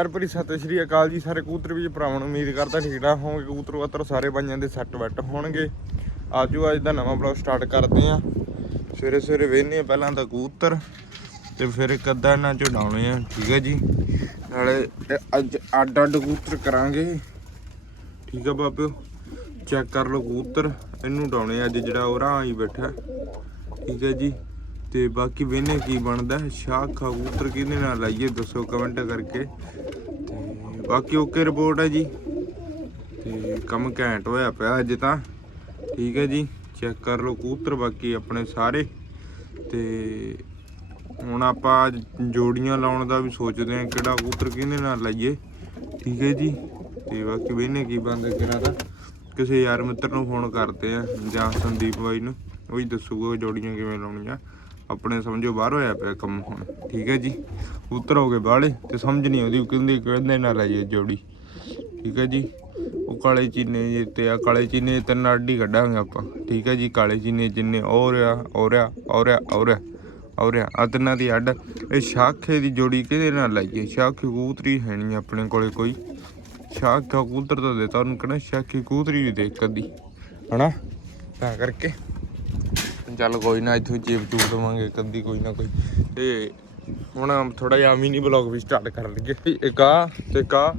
ਯਾਰ ਭਰੀ ਸਤਿ ਸ਼੍ਰੀ ਅਕਾਲ ਜੀ। ਸਾਰੇ ਕਬੂਤਰ ਵੀ ਭਰਾਵਾਂ ਨੂੰ ਉਮੀਦ ਕਰਦਾ ਠੀਕ ਠਾਕ ਹੋਣਗੇ ਕਬੂਤਰ ਵਾਤਰ ਸਾਰੇ ਬਾਈਆਂ ਦੇ ਸੱਟ ਵੱਟ ਹੋਣਗੇ। ਆਜੋ, ਅੱਜ ਦਾ ਨਵਾਂ ਬਲੌਗ ਸਟਾਰਟ ਕਰਦੇ ਆਂ ਸਵੇਰੇ ਸਵੇਰੇ ਵੇਹਨੇ ਪਹਿਲਾਂ ਤਾਂ ਕਬੂਤਰ ਤੇ ਫਿਰ ਇੱਕ ਅੱਧਾ ਇਹਨਾਂ ਚੋਂ ਡਾਉਣੇ ਆ। ਠੀਕ ਹੈ ਜੀ। ਨਾਲੇ ਅੱਜ ਅੱਡ ਅੱਡ ਕਬੂਤਰ ਕਰਾਂਗੇ। ਠੀਕ ਆ ਬਾਬਿਓ। ਚੈੱਕ ਕਰ ਲਓ ਕਬੂਤਰ। ਇਹਨੂੰ ਡਾਉਣੇ ਅੱਜ ਜਿਹੜਾ ਉਹ ਰਾਹ ਹੀ ਬੈਠਾ। ਠੀਕ ਹੈ ਜੀ। ਤੇ ਬਾਕੀ ਵੇਨੇ ਕੀ ਬਣਦਾ ਹੈ। ਸ਼ਾਹ ਕਬੂਤਰ ਕਿਹਦੇ ਨਾਲ ਲਾਈਏ, ਦੱਸੋ ਕਮੈਂਟ ਕਰਕੇ। ਤੇ ਬਾਕੀ ਓਕੇ ਰਿਪੋਰਟ ਹੈ ਜੀ। ਤੇ ਕੰਮ ਘੈਂਟ ਹੋਇਆ ਪਿਆ ਅੱਜ ਤਾਂ। ਠੀਕ ਹੈ ਜੀ ਚੈੱਕ ਕਰ ਲਓ ਕਬੂਤਰ ਬਾਕੀ ਆਪਣੇ ਸਾਰੇ। ਤੇ ਹੁਣ ਆਪਾਂ ਜੋੜੀਆਂ ਲਾਉਣ ਦਾ ਵੀ ਸੋਚਦੇ ਹਾਂ ਕਿਹੜਾ ਕਬੂਤਰ ਕਿਹਦੇ ਨਾਲ ਲਾਈਏ। ਠੀਕ ਹੈ ਜੀ, ਤੇ ਬਾਕੀ ਵੇਨੇ ਕੀ ਬੰਦ ਕਰਾਂ ਦਾ ਕਿਸੇ ਯਾਰ ਮਿੱਤਰ ਨੂੰ ਫੋਨ ਕਰਦੇ ਆ ਜਾਂ ਸੰਦੀਪ ਬਾਈ ਨੂੰ। ਉਹ ਹੀ ਦੱਸੂਗਾ ਜੋੜੀਆਂ ਕਿਵੇਂ ਲਾਉਣੀਆਂ। ਆਪਣੇ ਸਮਝੋ ਬਾਹਰ ਹੋਇਆ ਪਿਆ ਕੰਮ ਹੁਣ। ਠੀਕ ਹੈ ਜੀ? ਕਬੂਤਰ ਹੋ ਗਏ ਬਾਹਲੇ ਤੇ ਸਮਝ ਨਹੀਂ ਆਉਂਦੀ ਕਹਿੰਦੇ ਕਹਿੰਦੇ ਨਾਲ ਲਾਈਏ ਜੋੜੀ। ਠੀਕ ਹੈ ਜੀ? ਉਹ ਕਾਲੇ ਚੀਨੇ ਜੀ ਤੇ ਆ, ਕਾਲੇ ਚੀਨੇ ਦੇ ਤਿੰਨ ਅੱਡੀ ਕੱਢਾਂਗੇ ਆਪਾਂ। ਠੀਕ ਹੈ ਜੀ? ਕਾਲੇ ਚੀਨੇ ਜਿੰਨੇ ਔਰਿਆ ਔਰਿਆ ਔਰਿਆ ਔਰਿਆ ਔਰਿਆ ਆ ਤਿੰਨਾਂ ਦੀ ਅੱਡ। ਇਹ ਸ਼ਾਖੇ ਦੀ ਜੋੜੀ ਕਿਹਦੇ ਨਾਲ ਲਾਈਏ? ਸ਼ਾਖੇ ਕਬੂਤਰੀ ਹੈ ਨਹੀਂ ਆਪਣੇ ਕੋਲੇ ਕੋਈ। ਸ਼ਾਖਾ ਕਬੂਤਰ ਤਾਂ ਦੇਤਾ ਉਹਨੂੰ ਕਹਣਾ ਸ਼ਾਖੀ ਕਬੂਤਰੀ ਵੀ ਦੇਖ ਕਦੀ ਹਨਾ? ਤਾਂ ਕਰਕੇ। ਚੱਲ ਕੋਈ ਨਾ, ਇੱਥੋਂ ਜੇਬ ਚੂਬ ਦਵਾਂਗੇ ਕਦੀ ਕੋਈ ਨਾ ਕੋਈ। ਤੇ ਹੁਣ ਥੋੜਾ ਜਿਹਾ ਮਿਨੀ ਬਲੌਗ ਵੀ ਸਟਾਰਟ ਕਰ ਲਈਏ ਵੀ ਇੱਕ ਆ, ਤੇ ਇੱਕ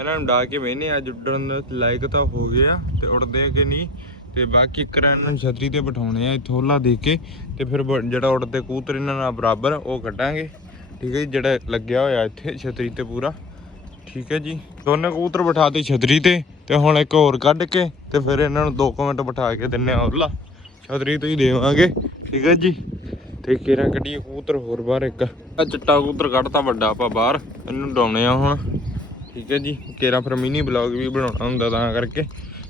ਇਹਨਾਂ ਨੂੰ ਡਾ ਕੇ ਵੇਨੇ ਅੱਜ ਉੱਡਣ ਲਾਇਕ ਤਾਂ ਹੋ ਗਿਆ ਆ ਤੇ ਉੱਡਦੇ ਆ ਕਿ ਨਹੀਂ। ਤੇ ਬਾਕੀ ਇੱਕ ਰਾਂ ਨੂੰ ਛਤਰੀ ਤੇ ਬਿਠਾਉਣੇ ਆ, ਇੱਥੋਂ ਲਾ ਦੇ ਕੇ, ਤੇ ਫਿਰ ਬ- ਜਿਹੜਾ ਉੱਡਦੇ ਕੂਤਰ ਇਹਨਾਂ ਨਾਲ ਬਰਾਬਰ, ਉਹ ਕੱਢਾਂਗੇ। ਠੀਕ ਹੈ ਜੀ, ਜਿਹੜਾ ਲੱਗਿਆ ਹੋਇਆ ਇੱਥੇ, ਛਤਰੀ ਤੇ ਪੂਰਾ। ਠੀਕ ਹੈ ਜੀ। ਦੋਨੇ ਕਬੂਤਰ ਬਿਠਾ ਦੇ ਛਤਰੀ ਤੇ ਤੇ ਹੁਣ ਇੱਕ ਹੋਰ ਕੱਢ ਕੇ, ਤੇ ਫਿਰ ਇਹਨਾਂ ਨੂੰ 2 ਮਿੰਟ ਬਿਠਾ ਕੇ ਦਿੰਨੇ ਆ ਉਰਲਾ ਛਤਰੀ ਤੁਸੀਂ ਦੇਵਾਂਗੇ। ਠੀਕ ਹੈ ਜੀ। ਤੇ ਕੇਰਾਂ ਕੱਢੀਏ ਕਬੂਤਰ ਹੋਰ ਬਾਹਰ ਇੱਕ। ਆ ਚਿੱਟਾ ਕਬੂਤਰ ਕੱਢਤਾ ਵੱਡਾ ਆਪਾਂ ਬਾਹਰ। ਇਹਨੂੰ ਡਾਉਣੇ ਆ ਹੁਣ। ਠੀਕ ਹੈ ਜੀ। ਕੇਰਾਂ ਫਿਰ ਮਿਨੀ ਬਲੌਗ ਵੀ ਬਣਾਉਣਾ ਹੁੰਦਾ ਤਾਂ ਕਰਕੇ।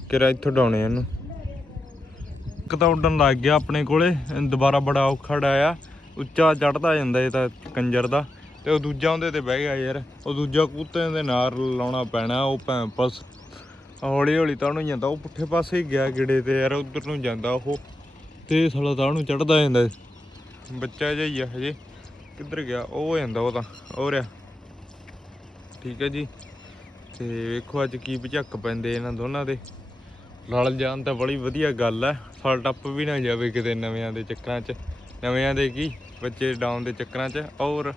ਕੇਰਾਂ ਇੱਥੋਂ ਡਾਉਣੇ ਆ ਇਹਨੂੰ। ਇੱਕ ਤਾਂ ਉੱਡਣ ਲੱਗ ਗਿਆ ਆਪਣੇ ਕੋਲੇ। ਦੁਬਾਰਾ ਬੜਾ ਔਖਾ ਡਾਇਆ ਉੱਚਾ ਚੜਦਾ ਜਾਂਦਾ ਇਹ ਤਾਂ ਕੰਜਰ ਦਾ। ਤੇ ਉਹ ਦੂਜਾ ਉਹਦੇ ਤੇ ਬਹਿ ਗਿਆ ਯਾਰ। ਉਹ ਦੂਜਾ ਕਬੂਤਰ ਦੇ ਨਾਲ ਲਾਉਣਾ ਪੈਣਾ, ਉਹ ਭੈਂ ਪਸ। ਹੌਲੀ ਹੌਲੀ ਤਾਂ ਉਹਨੂੰ ਜਾਂਦਾ। ਉਹ ਪੁੱਠੇ ਪਾਸੇ ਹੀ ਗਿਆ ਗਿੜੇ ਤੇ ਯਾਰ। ਉਧਰ ਨੂੰ ਜਾਂਦਾ ਉਹ। ਤੇ ਸਾਲਾ ਤਾਂ ਉਹਨੂੰ ਚੜਦਾ ਜਾਂਦਾ ਬੱਚਾ ਜਿਹਾ ਹੀ ਆ ਹਜੇ। ਕਿੱਧਰ ਗਿਆ? ਉਹ ਹੋ ਜਾਂਦਾ ਉਹ ਤਾਂ। ਉਹ ਰਿਹਾ। ਠੀਕ ਹੈ ਜੀ। ਤੇ ਵੇਖੋ ਅੱਜ ਕੀ ਝੱਕ ਪੈਂਦੇ ਇਹਨਾਂ ਦੋਨਾਂ ਦੇ। ਰਲ ਜਾਣ ਤਾਂ ਬੜੀ ਵਧੀਆ ਗੱਲ ਹੈ ਫਲ ਟੱਪ ਵੀ ਨਾ ਜਾਵੇ ਕਿਤੇ ਨਵਿਆਂ ਦੇ ਚੱਕਰਾਂ 'ਚ। ਨਵਿਆਂ ਦੇ ਕੀ? ਬੱਚੇ ਡਾਊਨ ਦੇ ਚੱਕਰਾਂ 'ਚ। ਔਰ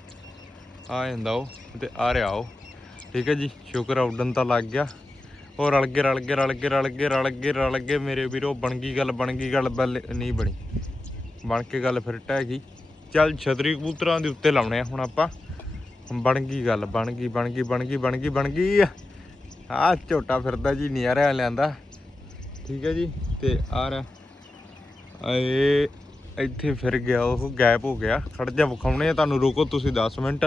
ਆ ਜਾਂਦਾ ਉਹ। ਤੇ ਆ ਰਿਹਾ ਉਹ। ਠੀਕ ਹੈ ਜੀ। ਸ਼ੁਕਰ ਆ ਉੱਡਣ ਤਾਂ ਲੱਗ ਗਿਆ। ਉਹ ਰਲ ਗਏ ਰਲ ਗਏ ਰਲ ਗਏ ਰਲ ਗਏ ਰਲ ਗਏ ਰਲ ਗਏ, ਮੇਰੇ ਵੀਰੋ, ਬਣ ਗਈ ਗੱਲ, ਬਣ ਗਈ ਗੱਲ, ਬੱਲੇ ਨਹੀਂ ਬਣੀ। ਬਣ ਕੇ ਗੱਲ ਫਿਰ ਟਹਿ ਗਈ। ਚੱਲ ਛਤਰੀ ਕਬੂਤਰਾਂ ਦੇ ਉੱਤੇ ਲਾਉਣੇ ਆ ਹੁਣ ਆਪਾਂ। ਬਣ ਗਈ ਗੱਲ, ਬਣ ਗਈ ਬਣ ਗਈ ਬਣ ਗਈ ਬਣ ਗਈ ਬਣ ਗਈ। ਆ ਝੋਟਾ ਫਿਰਦਾ ਜੀ ਨਿਆਰਿਆ ਲਿਆਂਦਾ। ਠੀਕ ਹੈ ਜੀ, ਤੇ ਆ ਰਿਹਾ। ਏ ਇੱਥੇ ਫਿਰ ਗਿਆ, ਉਹ ਗਾਇਬ ਹੋ ਗਿਆ। ਖੜ ਜਾ, ਵਿਖਾਉਣੇ ਆ ਤੁਹਾਨੂੰ, ਰੁਕੋ ਤੁਸੀਂ 10 ਮਿੰਟ।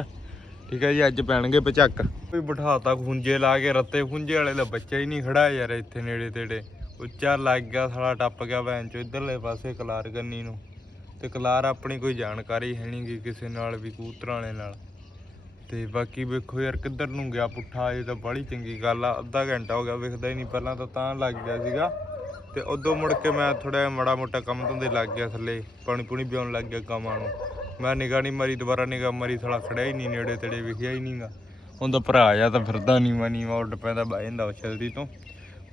ਠੀਕ ਹੈ ਜੀ, ਅੱਜ ਪੈਣਗੇ ਪਚੱਕ। ਕੋਈ ਬਿਠਾਤਾ ਖੁੰਝੇ ਲਾ ਕੇ ਰੱਤੇ, ਖੁੰਝੇ ਵਾਲੇ ਦਾ ਬੱਚਾ ਹੀ ਨਹੀਂ ਖੜਾ ਯਾਰ ਇੱਥੇ ਨੇੜੇ ਤੇੜੇ। ਉੱਚਾ ਲੱਗ ਗਿਆ, ਸਾਲਾ ਟੱਪ ਗਿਆ ਵੈਨ ਚੋਂ ਇਧਰਲੇ ਪਾਸੇ ਕਲਾਰ ਗੰਨੀ ਨੂੰ। ਤੇ ਕਲਾਰ ਆਪਣੀ ਕੋਈ ਜਾਣਕਾਰੀ ਹੈ ਨਹੀਂ ਗੀ ਕਿਸੇ ਨਾਲ ਵੀ ਕਬੂਤਰਾਂ ਵਾਲੇ ਨਾਲ। ਤੇ ਬਾਕੀ ਵੇਖੋ ਯਾਰ ਕਿੱਧਰ ਨੂੰ ਗਿਆ ਪੁੱਠਾ, ਇਹ ਤਾਂ ਬੜੀ ਚੰਗੀ ਗੱਲ ਆ। ਅੱਧਾ ਘੰਟਾ ਹੋ ਗਿਆ ਵੇਖਦਾ ਹੀ ਨਹੀਂ, ਪਹਿਲਾਂ ਤਾਂ ਤਾਂ ਲੱਗ ਗਿਆ ਸੀਗਾ। ਤੇ ਉਦੋਂ ਮੁੜ ਕੇ ਮੈਂ ਥੋੜਾ ਮੜਾ ਮੋਟਾ ਕੰਮ ਧੰਦੇ ਲੱਗ ਗਿਆ ਥੱਲੇ ਪਾਣੀ ਪੂਣੀ ਪਿਉਣ ਲੱਗ ਗਿਆ ਕੰਮਾਂ ਨੂੰ। ਮੈਂ ਨਿਗਾਹ ਨਹੀਂ ਮਾਰੀ, ਦੁਬਾਰਾ ਨਿਗਾਹ ਮਾਰੀ, ਸਾਲਾ ਖੜਿਆ ਹੀ ਨਹੀਂ, ਨੇੜੇ ਤੇੜੇ ਵਿਖਿਆ ਹੀ ਨਹੀਂਗਾ। ਉਹਦਾ ਭਰਾ ਆ, ਤਾਂ ਫਿਰਦਾ ਨਹੀਂ ਮਨੀ ਨਹੀਂ ਉੱਡ ਪੈਂਦਾ ਬਹਿ ਜਾਂਦਾ ਉਹ ਛਲਦੀ ਤੋਂ।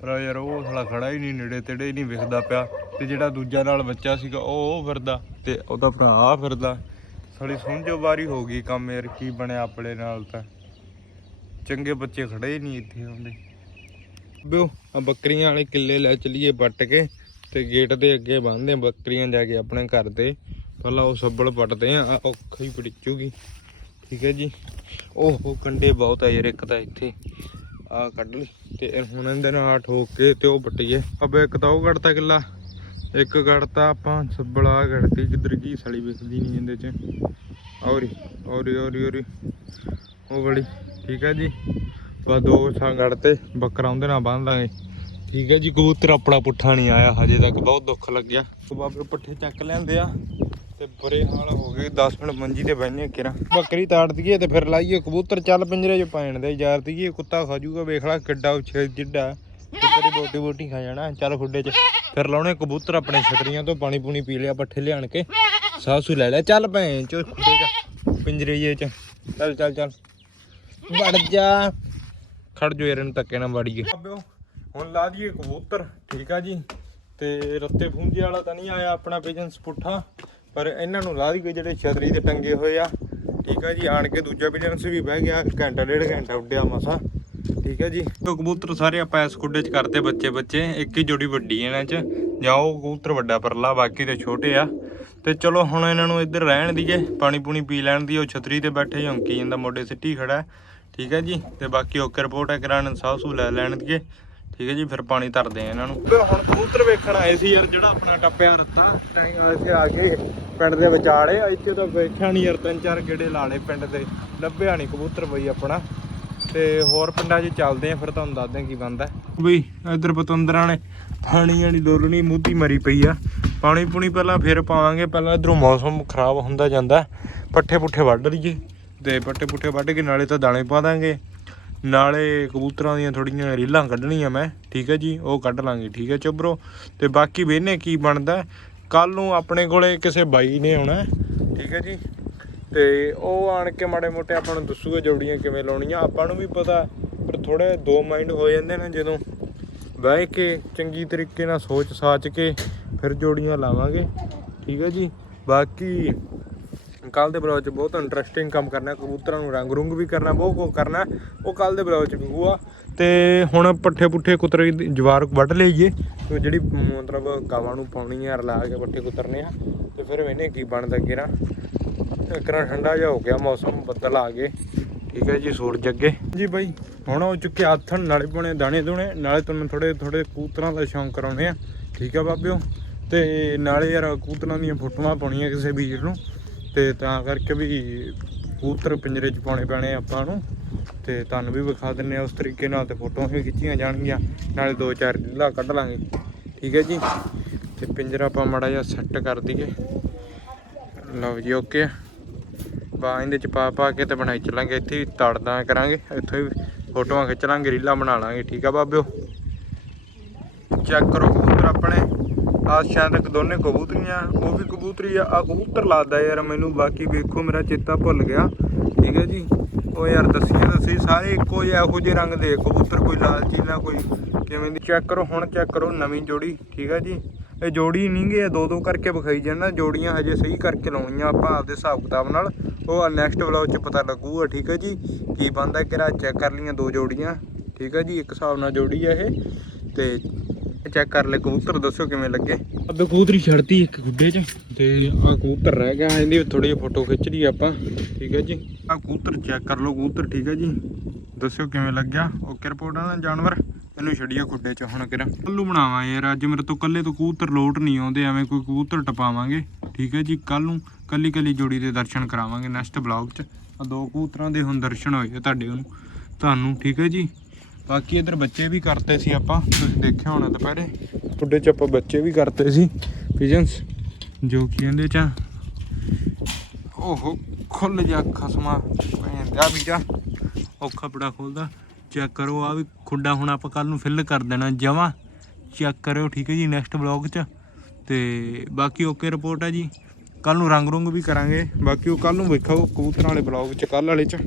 ਪਰ ਯਾਰ, ਉਹ ਸਾਲਾ ਖੜਾ ਹੀ ਨਹੀਂ, ਨੇੜੇ ਤੇੜੇ ਹੀ ਨਹੀਂ ਵਿਖਦਾ ਪਿਆ। ਤੇ ਜਿਹੜਾ ਦੂਜਾ ਨਾਲ ਬੱਚਾ ਸੀਗਾ, ਉਹ ਉਹ ਫਿਰਦਾ, ਤੇ ਉਹਦਾ ਭਰਾ ਆ ਫਿਰਦਾ। ਸਾਲੀ ਸਮਝੋ ਵਾਰੀ ਹੋ ਗਈ ਕੰਮ ਯਾਰ, ਕੀ ਬਣਿਆ ਆਪਣੇ ਨਾਲ ਤਾਂ। ਚੰਗੇ ਬੱਚੇ ਖੜੇ ਹੀ ਨਹੀਂ ਇੱਥੇ ਆਉਂਦੇ ਬਿਓ ਆ ਬੱਕਰੀਆਂ ਵਾਲੇ ਕਿੱਲੇ ਲੈ ਚਲੀਏ ਵੱਟ ਕੇ, ਤੇ ਗੇਟ ਦੇ ਅੱਗੇ ਬੰਨਦੇ ਬੱਕਰੀਆਂ ਜਾ ਕੇ ਆਪਣੇ ਘਰ ਦੇ। ਪਹਿਲਾਂ ਉਹ ਸੱਬਲ ਪੱਟਦੇ ਆ ਔਖਾ ਹੀ ਪੜਿਚੂਗੀ ਠੀਕ ਹੈ ਜੀ? ਓਹੋ ਕੰਡੇ ਬਹੁਤ ਆ ਯਾਰ, ਇੱਕ ਤਾਂ ਇੱਥੇ। ਆ ਕੱਢ ਲਈ, ਤੇ ਹੁਣ ਇਹਦੇ ਨਾਲ ਠੋਕ ਕੇ ਤੇ ਉਹ ਪੱਟੀਏ। ਅਬੇ ਇੱਕ ਤਾਂ ਉਹ ਕੱਢਤਾ ਕਿੱਲਾ ਇੱਕ ਕੱਢਤਾ ਆਪਾਂ, ਸੱਬਲ ਆ ਕੱਢਤੀ ਕਿੱਧਰ ਕੀ ਸਲੀ ਵਿਖਦੀ ਨਹੀਂ ਇਹਦੇ ਚ। ਔਰੀ ਔਰੀ ਔਰੀ ਔਰੀ। ਉਹ ਬੜੀ ਠੀਕ ਹੈ ਜੀ? ਬਾ ਦੋ ਸਾਂ ਕੱਢਤੇ, ਬੱਕਰਾ ਉਹਦੇ ਨਾਲ ਬੰਨ ਲਾਂਗੇ। ਠੀਕ ਹੈ ਜੀ, ਕਬੂਤਰ ਆਪਣਾ ਪੁੱਠਾ ਨਹੀਂ ਆਇਆ, ਹਜੇ ਤੱਕ ਬਹੁਤ ਦੁੱਖ ਲੱਗਿਆ। ਬਾਬੇ ਪੱਠੇ ਚੱਕ ਲੈਂਦੇ ਆ। ਤੇ ਬੁਰੇ ਹਾਲ ਹੋ ਗਏ। 10 ਮਿੰਟ ਮੰਜੀ ਤੇ ਬੈਠਨੇ ਕਿਰਾ ਬੱਕਰੀ ਤਾੜ ਦਈਏ ਤੇ ਫਿਰ ਲਾਈਏ ਕਬੂਤਰ। ਚੱਲ ਪਿੰਜਰੇ 'ਚ ਪੈਣ ਦੇ ਯਾਰ ਦਈਏ ਕੁੱਤਾ ਖਾ ਜੂਗਾ ਵੇਖ ਲੈ ਕਿੱਡਾ ਉੱਚੇ ਜਿੱਡਾ। ਤੇਰੀ ਬੋਟੀ ਬੋਟੀ ਖਾ ਜਾਣਾ ਚੱਲ ਖੁੱਡੇ 'ਚ। ਫਿਰ ਲਾਉਣੇ ਕਬੂਤਰ ਆਪਣੇ ਛਤਰੀਆਂ ਤੋਂ ਪਾਣੀ ਪੂਣੀ ਪੀ ਲਿਆ ਪੱਠੇ ਲਿਆਣ ਕੇ। ਸਾਸੂ ਲੈ ਲਿਆ ਚੱਲ ਭੈਣ ਚੋ ਖੁੱਡੇ 'ਚ ਪਿੰਜਰੇ 'ਚ। ਚੱਲ ਚੱਲ ਚੱਲ। ਵੜ ਜਾ। ਖੜ ਜੋ ਯਾਰ ਇਹਨੂੰ ਧੱਕੇ ਨਾ ਵੜੀਏ। ਹੁਣ ਲਾ ਦਈਏ ਕਬੂਤਰ ਠੀਕ ਆ ਜੀ। ਤੇ ਰੱਤੇ ਫੂੰਜੀ ਵਾਲਾ ਤਾਂ ਨਹੀਂ ਆਇਆ ਆਪਣਾ ਪਿਜਨਸ ਪੁੱਠਾ। ਪਰ ਇਹਨਾਂ ਨੂੰ ਲਾ ਦਈਏ ਜਿਹੜੇ ਛਤਰੀ ਤੇ ਟੰਗੇ ਹੋਏ ਆ। ਠੀਕ ਆ ਜੀ, ਆਣ ਕੇ ਦੂਜਾ ਬਿਜਨਸ ਵੀ ਬਹਿ ਗਿਆ ਘੰਟਾ, ਡੇਢ ਘੰਟਾ ਉੱਡਿਆ ਮਸਾ। ਠੀਕ ਹੈ ਜੀ। ਉਹ ਕਬੂਤਰ ਸਾਰੇ ਆਪਾਂ ਇਸ ਖੁੱਡੇ 'ਚ ਕਰਦੇ ਬੱਚੇ ਬੱਚੇ ਇੱਕ ਹੀ ਜੋੜੀ ਵੱਡੀ ਇਹਨਾਂ 'ਚ। ਜਾਂ ਉਹ ਕਬੂਤਰ ਵੱਡਾ ਪਰਲਾ, ਬਾਕੀ ਤੇ ਛੋਟੇ ਆ। ਤੇ ਚਲੋ ਹੁਣ ਇਹਨਾਂ ਨੂੰ ਇੱਧਰ ਰਹਿਣ ਦੀਏ, ਪਾਣੀ ਪੂਣੀ ਪੀ ਲੈਣ ਦੀ ਉਹ ਛਤਰੀ ਤੇ ਬੈਠੇ ਝੌਂਕੀ ਜਾਂਦਾ, ਮੋਢੇ ਸਿੱਟੀ ਖੜਾ। ਠੀਕ ਹੈ ਜੀ, ਤੇ ਬਾਕੀ ਓਕੇ ਰਿਪੋਰਟ ਹੈ ਕਰਾਣ ਸਾਹ ਸੂ ਲੈ ਲੈਣ ਦੀਏ। ਠੀਕ ਹੈ ਜੀ ਫਿਰ ਪਾਣੀ ਧਰਦੇ ਆ ਇਹਨਾਂ ਨੂੰ। ਹੁਣ ਕਬੂਤਰ ਵੇਖਣ ਆਏ ਸੀ ਯਾਰ ਜਿਹੜਾ ਆਪਣਾ ਟੱਪਿਆ ਰੱਤਾ ਅਸੀਂ ਆ ਗਏ ਪਿੰਡ ਦੇ ਵਿਚਾਲੇ ਇੱਥੇ ਤਾਂ ਵੇਖਿਆ ਨਹੀਂ ਯਾਰ ਤਿੰਨ ਚਾਰ ਗੇੜੇ ਲਾ ਲਏ ਪਿੰਡ ਦੇ। ਲੱਭਿਆ ਨਹੀਂ ਕਬੂਤਰ ਬਈ ਆਪਣਾ। ਤੇ ਹੋਰ ਪਿੰਡਾਂ 'ਚ ਚੱਲਦੇ ਆ ਫਿਰ ਤੁਹਾਨੂੰ ਦੱਸਦੇ ਆ ਕੀ ਬੰਦਾ ਬਈ ਇਧਰ ਪਤੰਦਰਾਂ ਨੇ ਪਾਣੀ ਵਾਲੀ ਡੋਲਣੀ ਮੂਤੀ ਮਰੀ ਪਈ ਆ। ਪਾਣੀ ਪੂਣੀ ਪਹਿਲਾਂ ਫਿਰ ਪਾਵਾਂਗੇ ਪਹਿਲਾਂ ਇਧਰੋਂ ਮੌਸਮ ਖਰਾਬ ਹੁੰਦਾ ਜਾਂਦਾ ਪੱਠੇ ਪੁੱਠੇ ਵੱਢ ਲਈਏ। ਤੇ ਪੱਠੇ ਪੁੱਠੇ ਵੱਢ ਕੇ ਨਾਲੇ ਤਾਂ ਦਾਣੇ ਪਾ ਦਾਂਗੇ। ਨਾਲੇ ਕਬੂਤਰਾਂ ਦੀਆਂ ਥੋੜੀਆਂ ਰੀਲਾਂ ਕੱਢਣੀਆਂ ਮੈਂ, ਠੀਕ ਹੈ ਜੀ? ਉਹ ਕੱਢ ਲਾਂਗੇ, ਠੀਕ ਹੈ ਚੋਬਰੋ ਤੇ ਬਾਕੀ ਵੇਨੇ ਕੀ ਬਣਦਾ? ਕੱਲ ਨੂੰ ਆਪਣੇ ਕੋਲੇ ਕਿਸੇ ਬਾਈ ਨੇ ਆਉਣਾ ਠੀਕ ਹੈ ਜੀ? ਤੇ ਉਹ ਆਣ ਕੇ ਮਾੜੇ ਮੋਟੇ ਆਪਾਂ ਨੂੰ ਦੱਸੂਗਾ ਜੋੜੀਆਂ ਕਿਵੇਂ ਲਾਉਣੀਆਂ। ਆਪਾਂ ਨੂੰ ਵੀ ਪਤਾ, ਪਰ ਥੋੜੇ ਦੋ ਮਾਈਂਡ ਹੋ ਜਾਂਦੇ ਨੇ ਜਦੋਂ ਬਹਿ ਕੇ ਚੰਗੀ ਤਰੀਕੇ ਨਾਲ ਸੋਚ ਸਾਚ ਕੇ ਫਿਰ ਜੋੜੀਆਂ ਲਾਵਾਂਗੇ, ਠੀਕ ਹੈ ਜੀ? ਬਾਕੀ ਕੱਲ ਦੇ ਬਲੌਗ 'ਚ ਬਹੁਤ ਇੰਟਰਸਟਿੰਗ ਕੰਮ ਕਰਨਾ, ਕਬੂਤਰਾਂ ਨੂੰ ਰੰਗ ਰੁੰਗ ਵੀ ਕਰਨਾ, ਬਹੁਤ ਕੁਝ ਕਰਨਾ, ਉਹ ਕੱਲ ਦੇ ਬਲੌਗ 'ਚ ਵਿਖੂਗਾ ਤੇ ਹੁਣ ਪੱਠੇ ਪੁੱਠੇ ਕੁਤਰੇ ਜਵਾਰ ਵੱਢ ਲਈਏ ਤੇ ਜਿਹੜੀ ਮਤਲਬ ਗਾਵਾਂ ਨੂੰ ਪਾਉਣੀ ਆ, ਰਲਾ ਕੇ ਪੱਠੇ ਕੁਤਰਨੇ ਆ, ਤੇ ਫਿਰ ਇਹਨੇ ਕੀ ਬਣਦਾ ਕਿਰਾ ਇਕਰਾ ਠੰਡਾ ਜਿਹਾ ਹੋ ਗਿਆ ਮੌਸਮ, ਬੱਦਲ ਆ ਗਏ। ਠੀਕ ਹੈ ਜੀ, ਸੂਰਜ ਅੱਗੇ ਜੀ ਬਾਈ, ਹੁਣ ਉਹ ਚੁੱਕੇ ਆਥਣ, ਨਾਲੇ ਪਾਉਣੇ ਦਾਣੇ ਦੁਣੇ, ਨਾਲੇ ਤੁਹਾਨੂੰ ਥੋੜੇ ਥੋੜੇ ਕੂਤਰਾਂ ਦਾ ਸ਼ੌਂਕ ਕਰਾਉਣੇ ਆ। ਠੀਕ ਆ ਬਾਬਿਓ, ਤੇ ਨਾਲੇ ਯਾਰ ਕਬੂਤਰਾਂ ਦੀਆਂ ਫੋਟੋਆਂ ਪਾਉਣੀਆਂ ਕਿਸੇ ਵੀਰ ਨੂੰ। ਤੇ ਤਾਂ ਕਰਕੇ ਵੀ ਕਬੂਤਰ ਪਿੰਜਰੇ 'ਚ ਪਾਉਣੇ ਪੈਣੇ ਆਪਾਂ ਨੂੰ। ਤੇ ਤੁਹਾਨੂੰ ਵੀ ਵਿਖਾ ਦਿੰਨੇ ਆ ਉਸ ਤਰੀਕੇ ਨਾਲ ਤੇ ਫੋਟੋਆਂ ਵੀ ਖਿੱਚੀਆਂ ਜਾਣਗੀਆਂ। ਨਾਲੇ ਦੋ ਚਾਰ ਰੀਲਾਂ ਕੱਢ ਲਾਂਗੇ। ਠੀਕ ਹੈ ਜੀ? ਤੇ ਪਿੰਜਰਾ ਆਪਾਂ ਮਾੜਾ ਜਿਹਾ ਸੈੱਟ ਕਰ ਦਈਏ। ਲਓ ਜੀ ਓਕੇ ਬਾ ਇਹਦੇ ਚ ਪਾ ਪਾ ਕੇ ਤੇ ਬਣਾਈ ਚੱਲਾਂਗੇ। ਇੱਥੇ ਹੀ ਤੜਦਾ ਕਰਾਂਗੇ। ਇੱਥੋਂ ਹੀ ਫੋਟੋਆਂ ਖਿੱਚ ਲਾਂਗੇ, ਰੀਲਾਂ ਬਣਾ ਲਾਂਗੇ। ਠੀਕ ਆ ਬਾਬਿਓ? ਚੈੱਕ ਕਰੋ। ਆਹ ਸ਼ਾਇਦ ਤੱਕ ਦੋਨੇ ਕਬੂਤਰੀਆਂ, ਉਹ ਵੀ ਕਬੂਤਰੀ ਆ ਆ ਕਬੂਤਰ ਲਾਦਾ ਯਾਰ ਮੈਨੂੰ, ਬਾਕੀ ਵੇਖੋ, ਮੇਰਾ ਚੇਤਾ ਭੁੱਲ ਗਿਆ। ਠੀਕ ਹੈ ਜੀ? ਉਹ ਯਾਰ ਦੱਸੀਆਂ ਦੱਸੀ ਸਾਰੇ ਇੱਕੋ ਜਿਹੇ, ਇਹੋ ਜਿਹੇ ਰੰਗ ਦੇ ਕਬੂਤਰ, ਕੋਈ ਲਾਲਚੀ ਨਾ ਕੋਈ ਕਿਵੇਂ ਦੀ। ਚੈੱਕ ਕਰੋ, ਹੁਣ ਚੈੱਕ ਕਰੋ ਨਵੀਂ ਜੋੜੀ, ਠੀਕ ਹੈ ਜੀ? ਇਹ ਜੋੜੀ ਨਹੀਂ ਗਏ ਦੋ ਦੋ ਕਰਕੇ ਵਿਖਾਈ ਜਾਣਾ ਜੋੜੀਆਂ ਹਜੇ ਸਹੀ ਕਰਕੇ ਲਾਉਣੀਆਂ ਆਪਾਂ ਆਪਦੇ ਹਿਸਾਬ ਕਿਤਾਬ ਨਾਲ। ਉਹ ਨੈਕਸਟ ਵਲੌਗ 'ਚ ਪਤਾ ਲੱਗੂਗਾ, ਠੀਕ ਹੈ ਜੀ? ਕੀ ਬੰਦਾ ਕਿਹੜਾ ਚੈੱਕ ਕਰ ਲਈਆਂ ਦੋ ਜੋੜੀਆਂ, ਠੀਕ ਹੈ ਜੀ? ਇੱਕ ਹਿਸਾਬ ਨਾਲ ਜੋੜੀ ਆ ਇਹ, ਤੇ ਚੈੱਕ ਕਰ ਲੈ ਕਬੂਤਰ ਦੱਸੋ ਕਿਵੇਂ ਲੱਗੇ? ਅੱਬ ਕਬੂਤਰੀ ਛੜਤੀ ਇੱਕ ਗੁੱਡੇ 'ਚ। ਤੇ ਆ ਕਬੂਤਰ ਰਹਿ ਗਿਆ ਇਹਦੀ ਥੋੜੀ ਜਿਹੀ ਫੋਟੋ ਖਿੱਚ ਲਈ ਆਪਾਂ। ਠੀਕ ਹੈ ਜੀ। ਆ ਕਬੂਤਰ ਚੈੱਕ ਕਰ ਲਓ ਕਬੂਤਰ ਠੀਕ ਹੈ ਜੀ। ਦੱਸਿਓ ਕਿਵੇਂ ਲੱਗਿਆ? ਓਕੇ ਰਿਪੋਰਟ ਆ ਜਾਨਵਰ? ਇਹਨੂੰ ਛੱਡੀਆ ਖੁੱਡੇ 'ਚ ਹੁਣ ਕਿਰਾ ਕੱਲੂ ਬਣਾਵਾਂ ਯਾਰ ਅੱਜ ਮੇਰੇ ਤੋਂ ਕੱਲੇ ਤੋਂ ਕਬੂਤਰ ਲੋਟ ਨਹੀਂ ਆਉਂਦੇ ਐਵੇਂ ਕੋਈ ਕਬੂਤਰ ਟਪਾਵਾਂਗੇ। ਠੀਕ ਹੈ ਜੀ ਕੱਲ ਨੂੰ ਕੱਲੀ ਕੱਲੀ ਜੋੜੀ ਦੇ ਦਰਸ਼ਨ ਕਰਾਵਾਂਗੇ ਨੈਕਸਟ ਬਲੌਗ 'ਚ। ਆ ਦੋ ਕਬੂਤਰਾਂ ਦੇ ਹੁਣ ਦਰਸ਼ਨ ਹੋਏ ਤੁਹਾਡੇ ਨੂੰ ਤੁਹਾਨੂੰ ਠੀਕ ਹੈ ਜੀ। ਬਾਕੀ ਇਧਰ ਬੱਚੇ ਵੀ ਕਰਤੇ ਸੀ ਆਪਾਂ ਤੁਸੀਂ ਦੇਖਿਆ ਹੋਣਾ ਦੁਪਹਿਰੇ। ਖੁੱਡੇ 'ਚ ਆਪਾਂ ਬੱਚੇ ਵੀ ਕਰਤੇ ਸੀ ਪਿਜਨਸ ਜੋ ਕਿ ਇਹਦੇ 'ਚ ਓਹੋ ਖੁੱਲ ਜਾ ਖਸਮਾ ਪੈਂਦਾ ਵੀ ਜਾ। ਔਖਾ ਬੜਾ ਖੋਲਦਾ ਚੈੱਕ ਕਰੋ ਆ ਵੀ ਖੁੱਡਾ ਹੁਣ ਆਪਾਂ ਕੱਲ ਨੂੰ ਫਿਲ ਕਰ ਦੇਣਾ ਜਮਾ। ਚੈੱਕ ਕਰਿਓ ਠੀਕ ਹੈ ਜੀ ਨੈਕਸਟ ਬਲੌਗ 'ਚ। ਤੇ ਬਾਕੀ ਓਕੇ ਰਿਪੋਰਟ ਹੈ ਜੀ। ਕੱਲ ਨੂੰ ਰੰਗ ਰੁੰਗ ਵੀ ਕਰਾਂਗੇ। ਬਾਕੀ ਉਹ ਕੱਲ ਨੂੰ ਵੇਖੋ ਕਬੂਤਰਾਂ ਵਾਲੇ ਬਲੌਗ 'ਚ ਕੱਲ ਵਾਲੇ 'ਚ।